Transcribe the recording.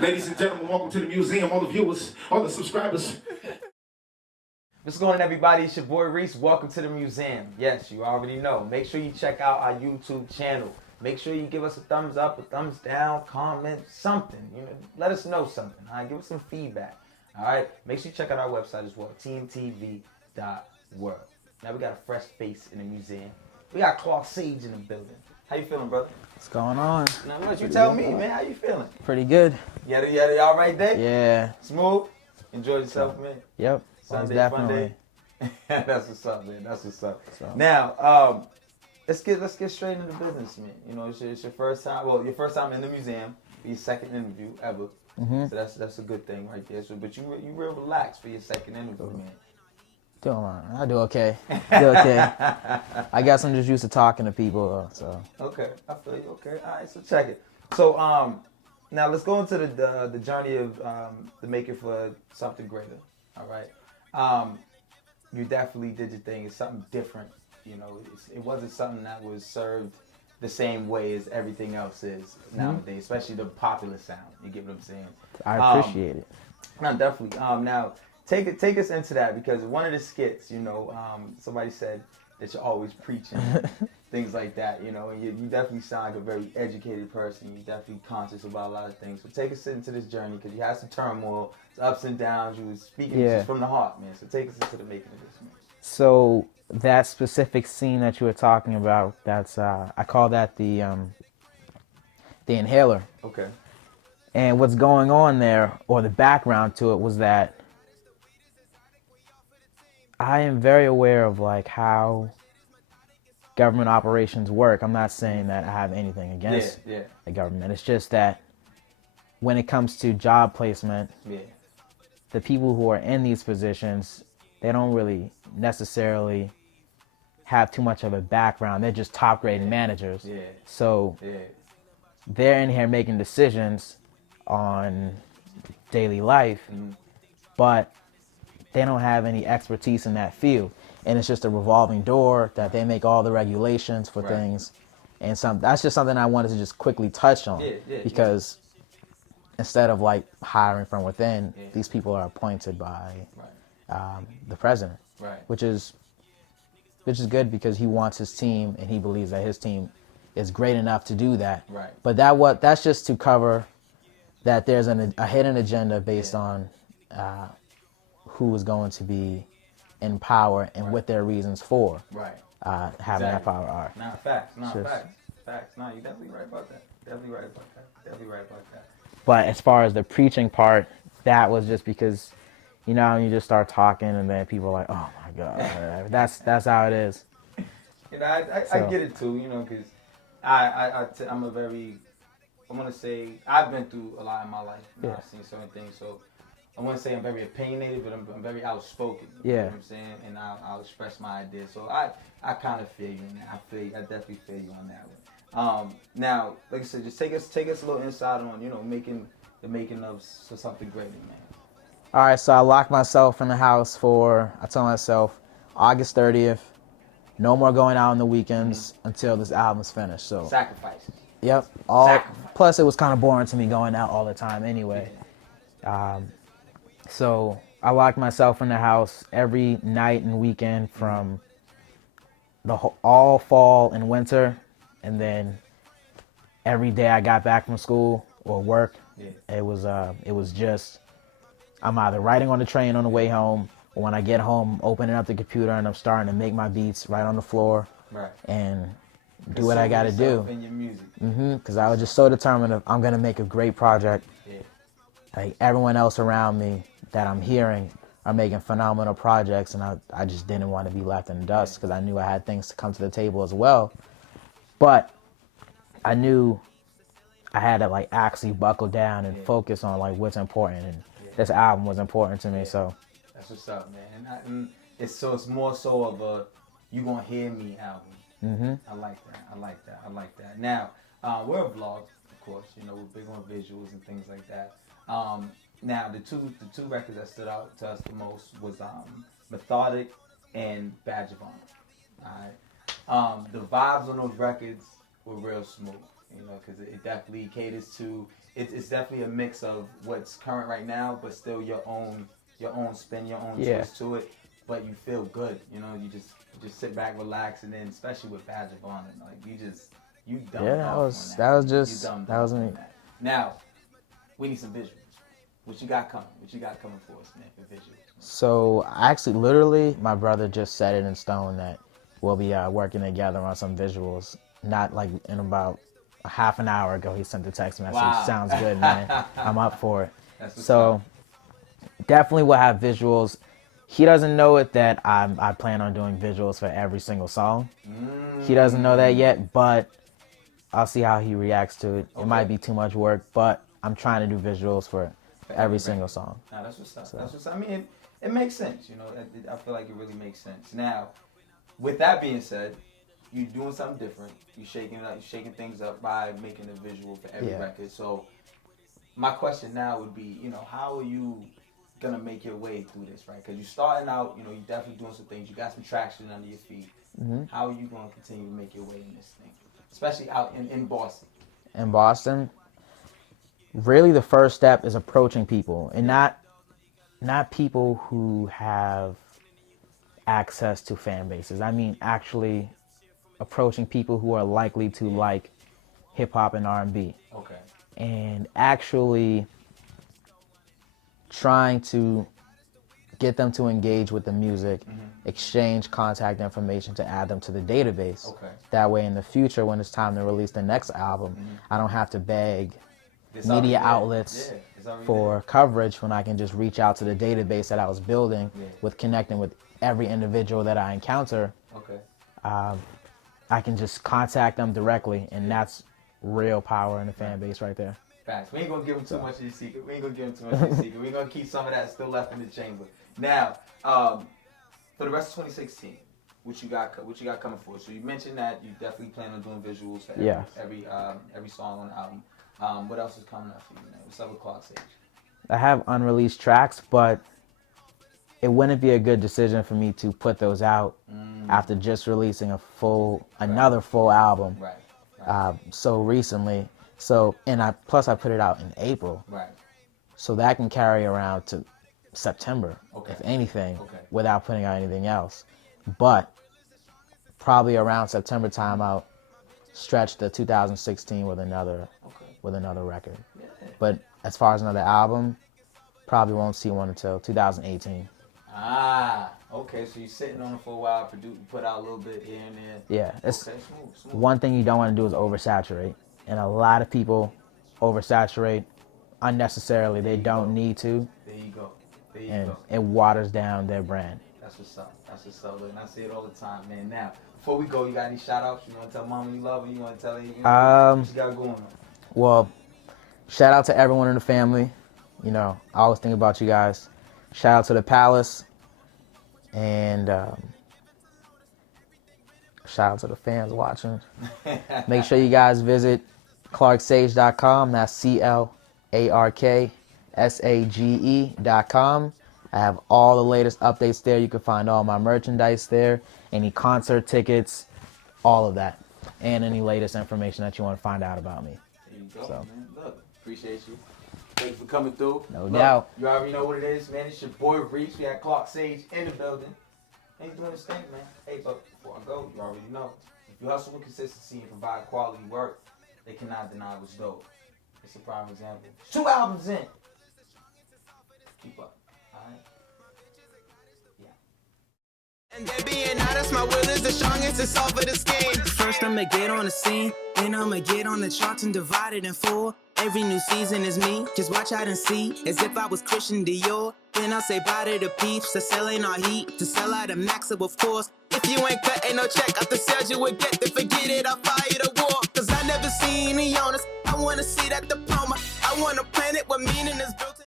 Ladies and gentlemen, welcome to the museum, all the viewers, all the subscribers. What's going on, everybody? It's your boy Reese. Welcome to the museum. Yes, you already know. Make sure you check out our YouTube channel. Make sure you give us a thumbs up, a thumbs down, comment, something. Let us know something. All right, give us some feedback. All right, make sure you check out our website as well, TMTV.WORLD. Now we got a fresh face in the museum. We got Clark Sage in the building. How you feeling, brother? What's going on? Not much. You tell me, man. How you feeling? Pretty good. You had a all right day? Yeah. Smooth? Enjoy yourself, man? Yep. Sunday, definitely. fun day? That's what's up, man. That's what's up. So. Now, let's get straight into business, man. It's your first time. Well, your first time in the museum. Your second interview ever. Mm-hmm. So that's a good thing right there. So, but you real relaxed for your second interview, man. Doing all right. I do okay. I guess I'm just used to talking to people, so. Okay, I feel you. Okay, all right. So check it. So now let's go into the journey of the making for something greater. All right. You definitely did your thing. It's something different. It wasn't something that was served the same way as everything else is nowadays, especially the popular sound. You get what I'm saying? I appreciate it. No, definitely. Now take us into that, because one of the skits, somebody said that you're always preaching, things like that. And you definitely sound like a very educated person. You're definitely conscious about a lot of things. So take us into this journey, because you had some turmoil, some ups and downs. You was speaking just from the heart, man. So take us into the making of this, man. So that specific scene that you were talking about, that's I call that the inhaler. Okay. And what's going on there, or the background to it, was that I am very aware of like how government operations work. I'm not saying that I have anything against the government. It's just that when it comes to job placement, the people who are in these positions, they don't really necessarily have too much of a background. They're just top grade managers. So they're in here making decisions on daily life, but they don't have any expertise in that field. And it's just a revolving door that they make all the regulations for things. And that's just something I wanted to just quickly touch on, because instead of like hiring from within, these people are appointed by the president, which is good, because he wants his team and he believes that his team is great enough to do that. But that's just to cover that there's a hidden agenda based on who is going to be in power and what their reasons for having that power are. Facts. No, you're definitely right about that. Definitely right about that. But as far as the preaching part, that was just because, you just start talking and then people are like, oh my God, that's how it is. I get it too, because I'm a very, I want to say, I've been through a lot in my life. I've seen certain things, so I want to say I'm very opinionated, but I'm very outspoken. You know what I'm saying? And I'll express my ideas. So I kind of feel you in that. I definitely feel you on that one. Now, like I said, just take us a little insight on, making of something greater, man. All right, so I locked myself in the house I told myself August 30th, no more going out on the weekends until this album's finished. So sacrifices. Yep. Plus, it was kind of boring to me going out all the time anyway. So I locked myself in the house every night and weekend from all fall and winter, and then every day I got back from school or work, it was just, I'm either writing on the train on the way home, or when I get home, opening up the computer and I'm starting to make my beats right on the floor, and do what I got to do. In your music. Because I was just so determined of, I'm gonna make a great project. Like everyone else around me that I'm hearing are making phenomenal projects, and I just didn't want to be left in the dust, because I knew I had things to come to the table as well. But I knew I had to like actually buckle down and focus on like what's important, and this album was important to me. So that's what's up, man. And it's more so of a you gonna hear me album. I like that. Now we're a vlog, of course. We're big on visuals and things like that. Now the two records that stood out to us the most was Methodic and Badge of Honor. All right. The vibes on those records were real smooth, because it definitely caters to it's definitely a mix of what's current right now, but still your own spin, your own Yeah. twist to it. But you feel good, you know. You just sit back, relax, and then especially with Badge of Honor, like you dumbed Yeah, off that was me. on that. Now we need some visuals. What you got coming? What you got coming for us, man, for visuals? So actually, literally, my brother just set it in stone that we'll be working together on some visuals. Not like in about a half an hour ago, he sent the text message. Wow. Sounds good, man. I'm up for it. That's what's So up. definitely will have visuals. He doesn't know it that I plan on doing visuals for every single song. He doesn't know that yet, but I'll see how he reacts to it. Okay. It might be too much work, but I'm trying to do visuals for every single song. Nah, that's what's up. So. That's what's up. I mean, it makes sense. You know, I feel like it really makes sense. Now, with that being said, you're doing something different. You're shaking it up. You're shaking things up by making a visual for every record. So, my question now would be, you know, how are you gonna make your way through this, right? Because you're starting out, you know, you're definitely doing some things. You got some traction under your feet. Mm-hmm. How are you gonna continue to make your way in this thing, especially out in Boston? In Boston, really the first step is approaching people, and not people who have access to fan bases. I mean, actually approaching people who are likely to like hip hop and R&B. Okay. And actually trying to get them to engage with the music, exchange contact information to add them to the database. Okay. That way in the future, when it's time to release the next album, I don't have to beg It's media already outlets for coverage when I can just reach out to the database that I was building with connecting with every individual that I encounter. Okay. I can just contact them directly, and that's real power in the fan base right there. Facts. We ain't gonna give them too much of your secret. We're gonna keep some of that still left in the chamber. Now, for the rest of 2016, what you got coming for? So you mentioned that you definitely plan on doing visuals for every song on the album. What else is coming up for you, man? What's up with Clark Sage? I have unreleased tracks, but it wouldn't be a good decision for me to put those out after just releasing another full album. Right. So recently. So, and I put it out in April. Right. So that can carry around to September, if anything, without putting out anything else. But probably around September time, I'll stretch the 2016 with another record. Yeah. But as far as another album, probably won't see one until 2018. Okay. So you're sitting on it for a while, put out a little bit here and there. Yeah. It's smooth. One thing you don't want to do is oversaturate. And a lot of people oversaturate unnecessarily. They don't need to. There you go. It waters down their brand. That's what's up. Look, and I say it all the time, man. Now, before we go, you got any shout outs? You want to tell mama you love her? You want to tell her what you got going on? Well, shout out to everyone in the family. You know, I always think about you guys. Shout out to the Palace. And shout out to the fans watching. Make sure you guys visit clarksage.com. That's CLARKSAGE.com. I have all the latest updates there. You can find all my merchandise there, any concert tickets, all of that, and any latest information that you want to find out about me. There you go, man. Look, appreciate you. Thanks for coming through. No doubt. You already know what it is, man. It's your boy Reese. We got Clark Sage in the building. He's doing his thing, man. Hey, but before I go, you already know. If you hustle with consistency and provide quality work, they cannot deny what's dope. It's a prime example. 2 albums in. Keep up. Alright? Yeah. And they being honest, my will is the strongest, it's all for the scheme. First I'ma get on the scene, then I'ma get on the charts and divide it in 4. Every new season is me, just watch out and see, as if I was Christian Dior. Then I'll say bye to the peeps, to selling our heat, to sell out a max of course. If you ain't cutting no check out the sales you would get, then forget it, I'll fire the war. Cause I never seen any honest, I wanna see that diploma, I wanna plan it with meaning is